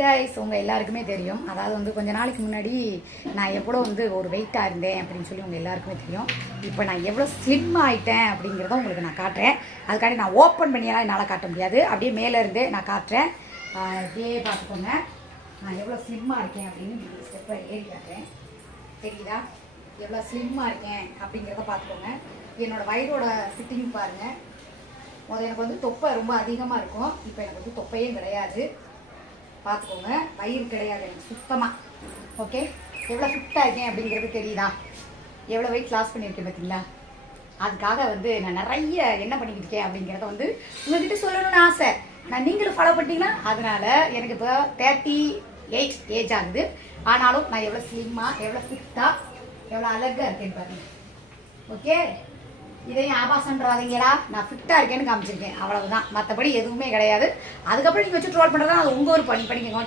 Guys உங்கள் எல்லாருக்குமே தெரியும். அதாவது வந்து கொஞ்ச நாளைக்கு முன்னாடி நான் எவ்வளோ வந்து ஒரு வெயிட்டாக இருந்தேன் அப்படின்னு சொல்லி உங்கள் எல்லாருக்குமே தெரியும். இப்போ நான் எவ்வளோ ஸ்லிம் ஆகிட்டேன் அப்படிங்கிறத உங்களுக்கு நான் காட்டுறேன். அதுக்காண்டி நான் ஓப்பன் பண்ணியெல்லாம் என்னால் காட்ட முடியாது, அப்படியே மேலே இருந்தே நான் காட்டுறேன். அப்படியே பார்த்துக்கோங்க நான் எவ்வளோ ஸ்லிம்மாக இருக்கேன் அப்படின்னு ஸ்டெப்பை ஏறி காட்டுறேன். தெரியுதா எவ்வளோ ஸ்லிம்மாக இருக்கேன் அப்படிங்கிறத பார்த்துக்கோங்க. என்னோடய வயிறோட ஃபிட்டிங் பாருங்கள். முதல்ல எனக்கு வந்து தொப்பை ரொம்ப அதிகமாக இருக்கும். இப்போ எனக்கு வந்து தொப்பையே கிடையாது, பார்த்துக்கோங்க. வயிறு கிடையாது எனக்கு சுத்தமாக. ஓகே, எவ்வளோ ஃபிட்டாக இருக்கேன் அப்படிங்கிறது தெரியுதா? எவ்வளோ வெயிட் லாஸ் பண்ணியிருக்கேன் பார்த்தீங்களா? அதுக்காக வந்து நான் நிறைய என்ன பண்ணிக்கிட்டு இருக்கேன் அப்படிங்கிறத வந்து உங்கள்கிட்ட சொல்லணும்னு ஆசை. ஆனால் நீங்களும் ஃபாலோ பண்ணிட்டீங்கன்னா அதனால் எனக்கு இப்போ 38 ஏஜ் ஆகுது. ஆனாலும் நான் எவ்வளோ ஸ்லிம்மாக, எவ்வளோ ஃபிட்டாக, எவ்வளோ அழகாக இருக்கேன்னு பாருங்கள். ஓகே, இதையும் ஆபாசன்றாதீங்களா? நான் ஃபிட்டாக இருக்கேன்னு காமிச்சிருக்கேன், அவ்வளவுதான். மற்றபடி எதுவுமே கிடையாது. அதுக்கப்புறம் நீங்கள் வச்சு ட்ரோல் பண்ணுறதா அது உங்கள் ஒரு பண்ணிக்கோங்க.